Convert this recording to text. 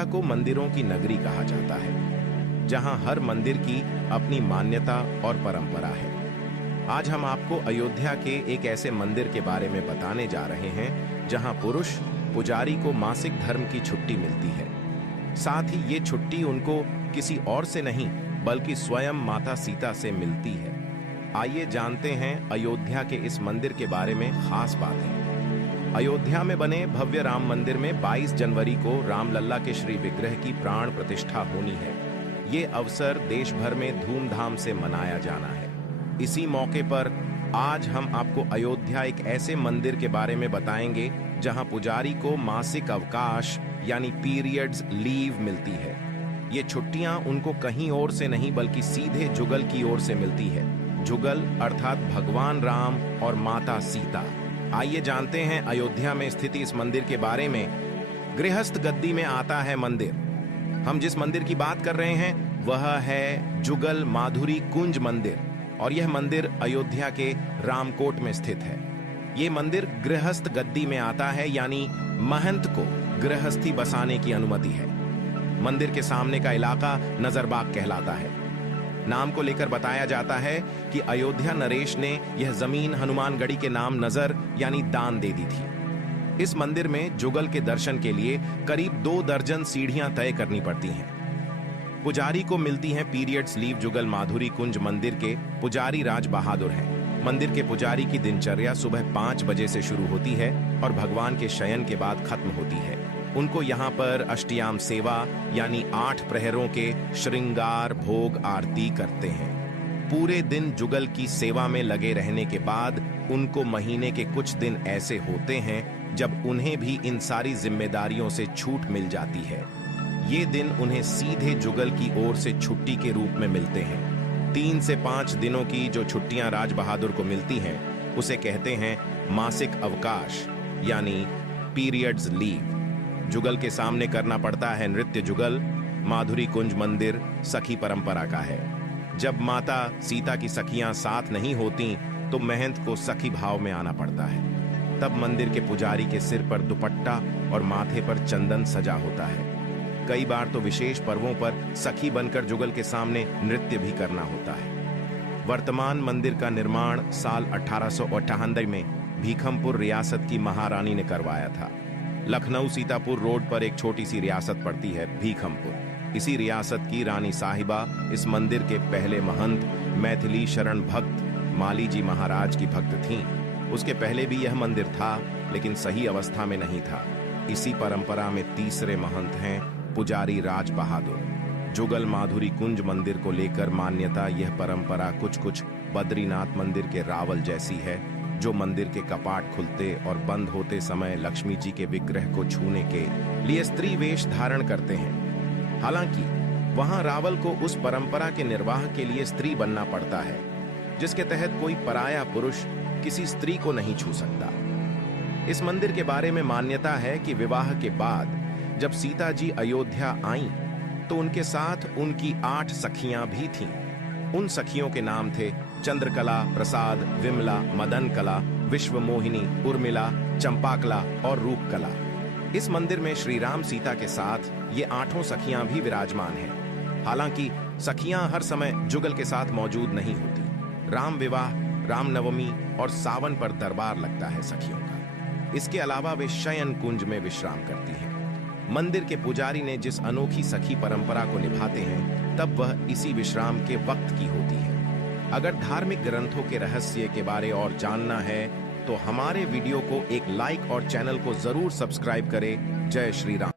अयोध्या को मंदिरों की नगरी कहा जाता है, जहां हर मंदिर की अपनी मान्यता और परंपरा है। आज हम आपको अयोध्या के एक ऐसे मंदिर के बारे में बताने जा रहे हैं जहां पुरुष पुजारी को मासिक धर्म की छुट्टी मिलती है। साथ ही ये छुट्टी उनको किसी और से नहीं बल्कि स्वयं माता सीता से मिलती है। आइए जानते हैं अयोध्या के इस मंदिर के बारे में खास बातें। अयोध्या में बने भव्य राम मंदिर में 22 जनवरी को रामलल्ला के श्री विग्रह की प्राण प्रतिष्ठा होनी है। ये अवसर देश भर में धूमधाम से मनाया जाना है। इसी मौके पर आज हम आपको अयोध्या एक ऐसे मंदिर के बारे में बताएंगे जहां पुजारी को मासिक अवकाश यानी पीरियड्स लीव मिलती है। ये छुट्टियां उनको कहीं और से नहीं बल्कि सीधे जुगल की ओर से मिलती है। जुगल अर्थात भगवान राम और माता सीता। आइए जानते हैं अयोध्या में स्थित इस मंदिर के बारे में। गृहस्थ गद्दी में आता है मंदिर। हम जिस मंदिर की बात कर रहे हैं वह है जुगल माधुरी कुंज मंदिर और यह मंदिर अयोध्या के रामकोट में स्थित है। ये मंदिर गृहस्थ गद्दी में आता है यानी महंत को गृहस्थी बसाने की अनुमति है। मंदिर के सामने का इलाका नजरबाग कहलाता है। नाम को लेकर बताया जाता है कि अयोध्या नरेश ने यह जमीन हनुमानगढ़ी के नाम नजर यानी दान दे दी थी। इस मंदिर में जुगल के दर्शन के लिए करीब 2 दर्जन सीढ़ियां तय करनी पड़ती हैं। पुजारी को मिलती हैं पीरियड्स लीव। जुगल माधुरी कुंज मंदिर के पुजारी राज बहादुर हैं। मंदिर के पुजारी की दिनचर्या सुबह 5 बजे से शुरू होती है और भगवान के शयन के बाद खत्म होती है। उनको यहाँ पर अष्टयाम सेवा यानी 8 प्रहरों के श्रृंगार भोग आरती करते हैं। पूरे दिन जुगल की सेवा में लगे रहने के बाद उनको महीने के कुछ दिन ऐसे होते हैं जब उन्हें भी इन सारी जिम्मेदारियों से छूट मिल जाती है। ये दिन उन्हें सीधे जुगल की ओर से छुट्टी के रूप में मिलते हैं। 3 से 5 दिनों की जो छुट्टियां राज बहादुर को मिलती हैं उसे कहते हैं मासिक अवकाश यानी पीरियड्स लीव। जुगल के सामने करना पड़ता है नृत्य। जुगल माधुरी कुंज मंदिर सखी परंपरा का है। जब माता सीता की सखियां साथ नहीं होती तो महंत को सखी भाव में आना पड़ता है। तब मंदिर के पुजारी के सिर पर दुपट्टा और माथे पर चंदन सजा होता है। कई बार तो विशेष पर्वों पर सखी बनकर जुगल के सामने नृत्य भी करना होता है। वर्तमान मंदिर का निर्माण साल 1898 में भीखमपुर रियासत की महारानी ने करवाया था। लखनऊ सीतापुर रोड पर एक छोटी सी रियासत पड़ती है भीखमपुर। इसी रियासत की रानी साहिबा इस मंदिर के पहले महंत मैथिली शरण भक्त माली जी महाराज की भक्त थीं। उसके पहले भी यह मंदिर था लेकिन सही अवस्था में नहीं था। इसी परंपरा में तीसरे महंत हैं पुजारी राज बहादुर। जुगल माधुरी कुंज मंदिर को लेकर मान्यता यह परंपरा कुछ बद्रीनाथ मंदिर के रावल जैसी है, जो मंदिर के कपाट खुलते और बंद होते समय लक्ष्मी जी के विग्रह को छूने के लिए स्त्री वेश धारण करते हैं। हालांकि वहां रावल को उस परंपरा के निर्वाह के लिए स्त्री बनना पड़ता है, जिसके तहत कोई पराया पुरुष किसी स्त्री को नहीं छू सकता। इस मंदिर के बारे में मान्यता है कि विवाह के बाद जब सीता जी अयोध्या आईं, तो उनके साथ उनकी 8 सखियां भी थीं। उन सखियों के नाम थे चंद्रकला, प्रसाद, विमला, मदन कला, विश्वमोहिनी, उर्मिला, चंपाकला और रूपकला। इस मंदिर में श्री राम सीता के साथ ये 8 सखियां भी विराजमान हैं। हालांकि सखियां हर समय जुगल के साथ मौजूद नहीं होती। राम विवाह, रामनवमी और सावन पर दरबार लगता है सखियों का। इसके अलावा वे शयन कुंज में विश्राम करती हैं। मंदिर के पुजारी ने जिस अनोखी सखी परंपरा को निभाते हैं तब वह इसी विश्राम के वक्त की होती है। अगर धार्मिक ग्रंथों के रहस्य के बारे और जानना है तो हमारे वीडियो को एक लाइक और चैनल को जरूर सब्सक्राइब करें। जय श्री राम।